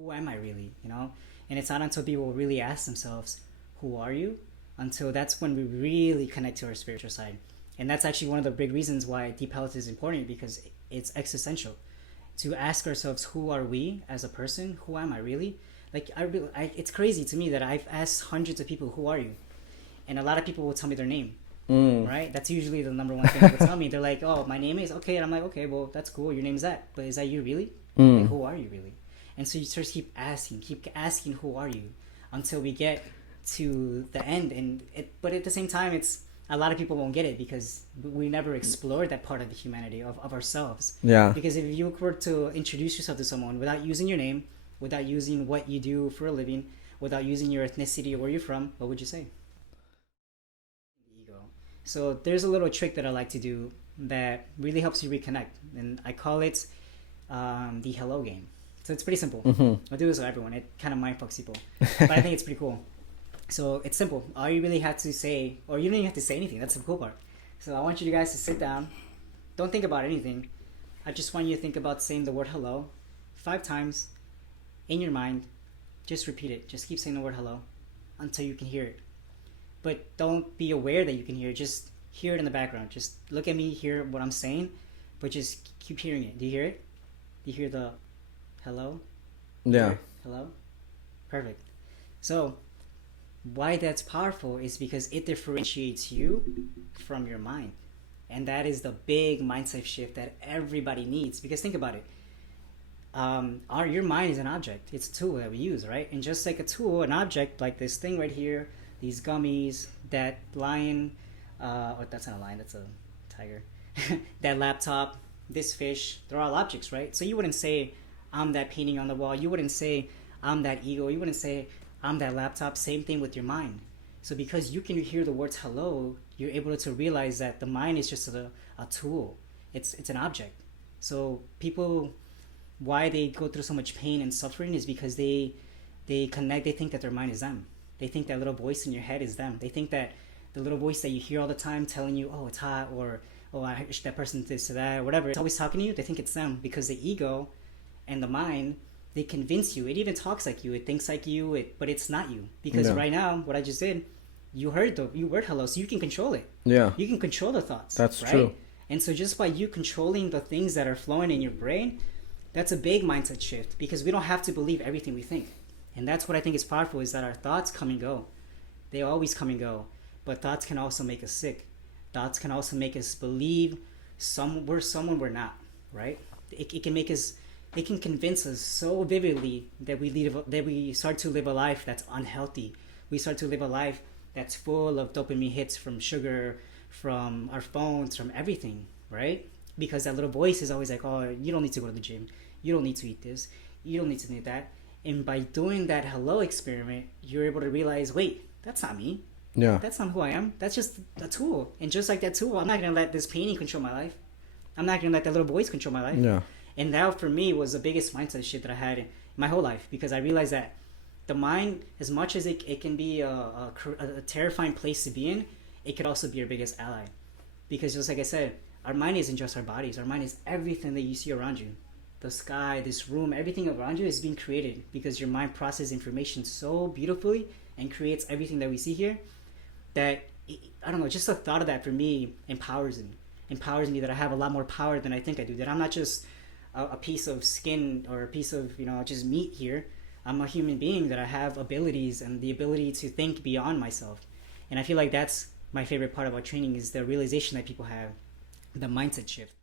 who am I really, you know? And it's not until people really ask themselves, who are you? Until that's when we really connect to our spiritual side. And that's actually one of the big reasons why deep health is important, because it's existential. To ask ourselves, who are we as a person? Who am I really? Like, it's crazy to me that I've asked hundreds of people, who are you? And a lot of people will tell me their name, right? That's usually the number one thing people tell me. They're like, oh, my name is, okay. And I'm like, okay, well, that's cool. Your name's that. But is that you really? Like, who are you really? And so you just keep asking, who are you? Until we get to the end. But at the same time, it's, a lot of people won't get it because we never explored that part of the humanity of ourselves. Yeah. Because if you were to introduce yourself to someone without using your name, without using what you do for a living, without using your ethnicity or where you're from, what would you say? Ego. So there's a little trick that I like to do that really helps you reconnect, and I call it the hello game. So it's pretty simple. I'll do this with everyone. It kind of mind fucks people, but I think it's pretty cool. So it's simple. All you really have to say, or you don't even have to say anything. That's the cool part. So I want you guys to sit down. Don't think about anything. I just want you to think about saying the word hello 5 times in your mind. Just repeat it. Just keep saying the word hello until you can hear it. But don't be aware that you can hear it. Just hear it in the background. Just look at me, hear what I'm saying, but just keep hearing it. Do you hear it? Do you hear the hello? Yeah. Hello? Perfect. So why that's powerful is because it differentiates you from your mind. And that is the big mindset shift that everybody needs. Because think about it. Your mind is an object. It's a tool that we use, right? And just like a tool, an object like this thing right here, these gummies, that lion, or that's not a lion, that's a tiger, that laptop, this fish, they're all objects, right? So you wouldn't say, I'm that painting on the wall. You wouldn't say, I'm that ego. You wouldn't say, I'm that laptop. Same thing with your mind. So because you can hear the words hello, you're able to realize that the mind is just a tool. It's an object. So people, why they go through so much pain and suffering is because they think that their mind is them. They think that little voice in your head is them. They think that the little voice that you hear all the time telling you, oh, it's hot, or, oh, I wish that person did to that, or whatever. It's always talking to you. They think it's them because the ego and the mind, they convince you. It even talks like you. It thinks like you, but it's not you. Because right now, what I just did, you heard hello, so you can control it. Yeah. You can control the thoughts. That's right? true. And so just by you controlling the things that are flowing in your brain, that's a big mindset shift, because we don't have to believe everything we think. And that's what I think is powerful, is that our thoughts come and go. They always come and go. But thoughts can also make us sick. Thoughts can also make us believe we're someone we're not, right? It can make us, it can convince us so vividly that we start to live a life that's unhealthy. We start to live a life that's full of dopamine hits from sugar, from our phones, from everything, right? Because that little voice is always like, oh, you don't need to go to the gym. You don't need to eat this. You don't need to eat that. And by doing that hello experiment, you're able to realize, wait, that's not me. Yeah. That's not who I am. That's just a tool. And just like that tool, I'm not going to let this painting control my life. I'm not going to let that little voice control my life. Yeah. And that for me was the biggest mindset shift that I had in my whole life, because I realized that the mind, as much as it can be a terrifying place to be in, it could also be your biggest ally. Because just like I said, our mind isn't just our bodies. Our mind is everything that you see around you. The sky, this room, everything around you is being created because your mind processes information so beautifully and creates everything that we see here that, I don't know, just the thought of that for me empowers me that I have a lot more power than I think I do, that I'm not just a piece of skin or a piece of, just meat here. I'm a human being, that I have abilities and the ability to think beyond myself. And I feel like that's my favorite part about training, is the realization that people have, the mindset shift.